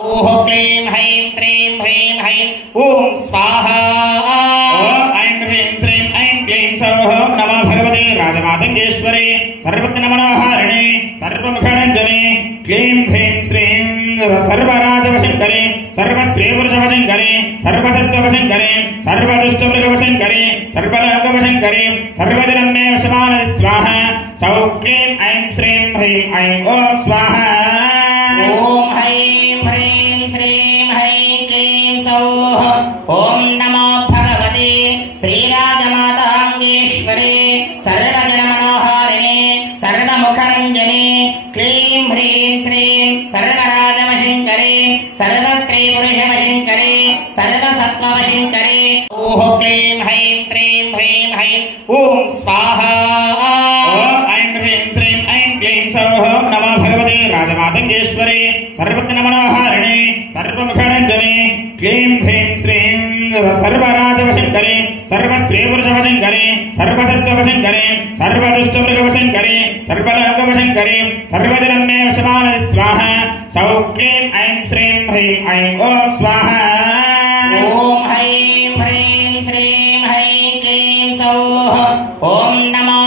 ओह क्लीं हैं श्रीं ह्रीं हैं ओम स्वाहा। ओम ऐं ह्रीं श्रीं ऐं क्लीं सौः नमो भगवते राजमातंगेश्वरे सर्वज्ञनमनोहारिणे सर्वमुखरञ्जने क्लीं ह्रीं श्रीं सर्वराजवशङ्करे सर्वस्त्रीपुरुषवशङ्करे सर्वसत्त्ववशङ्करे सर्वदुष्टमृगवशङ्करे सर्वलोकवशङ्करे सर्वजनमे वशमानः स्वाहा। सौ क्लीं ऐं श्रीं ह्रीं ऐं ओम स्वाहा। ओम हैं ह्रीं श्रीं हैं क्लीं सौः ओम नमो भगवते श्रीराजमातंगेश्वरे सर्वजनमनोहारिणे सर्वमुखरञ्जने क्लीं ह्रीं श्रीं सर्वराजवशङ्करे सर्वस्त्रीपुरुषवशङ्करे सर्वसत्त्ववशङ्करे ओह क्लीं हैं श्रीं ह्रीं हैं ओम स्वाहा। ओम ऐं ह्रीं श्रीं ऐं क्लीं सौः नमो भगवते राजमातंगेश्वरे सर्वज्ञनमनोहारिणे सर्वमुखरञ्जने क्लीं ह्रीं श्रीं सर्वराजवशङ्करे सर्वस्त्रीपुरुषवशङ्करे सर्वसत्त्ववशङ्करे सर्वदुष्टमृगवशङ्करे सर्वलोकवशङ्करे सर्वजनमे वशमानः स्वाहा। सौ क्लीं ऐं श्रीं ह्रीं ऐं ओम स्वाहा। ओम हैं ह्रीं श्रीं हैं क्लीं सौः ओम नमो